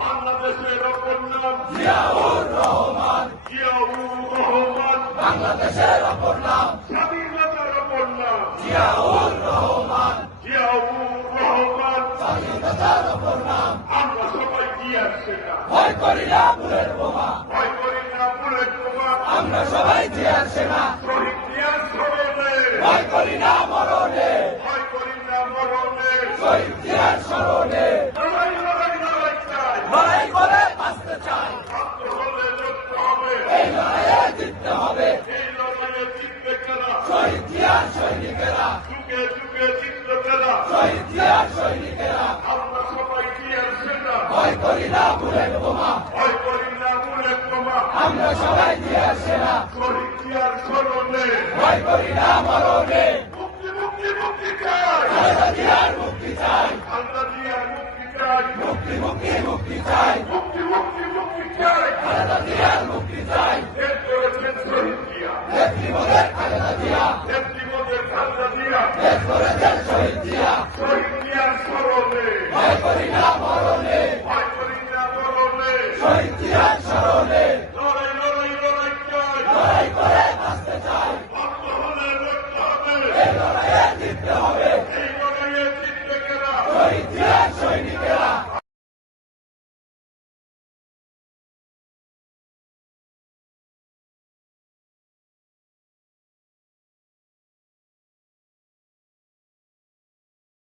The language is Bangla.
বাংলাদেশের অপর নাম জিয়াউর রহমান জিয়াউর রহমান বাংলাদেশের অপর নাম স্বাধীনতার অপর নাম জিয়াউর রহমান জিয়াউর রহমান স্বাধীনতার অপর নাম আমরা সবাই জিয়ার সেটা ভয় করি না বুলেট বোমা ভয় করি না বুলেট বোমা আমরা সবাই জিয়ার সেনা। শহীদ জিয়ার স্মরণে ভয় করি না মরণে। আমরা সবাই জিয়ার সেনা। শহীদ জিয়ার স্মরণে। ভয় করি না মরণে। জিয়ার মুক্তি চাই খালেদা জিয়ার মুক্তি চাই মুক্তি মুক্তি মুক্তি চাই মুক্তি মুক্তি মুক্তি চাই খালেদা জিয়ার মুক্তি চাই নেত্রী হচ্ছেন শহীদ জিয়া নেত্রী মোদের খালেদা জিয়া নেত্রী মোদের খালেদা জিয়া নেত্রী মোদের শহীদ জিয়া শহীদ জিয়ার স্মরণে ভয় করি না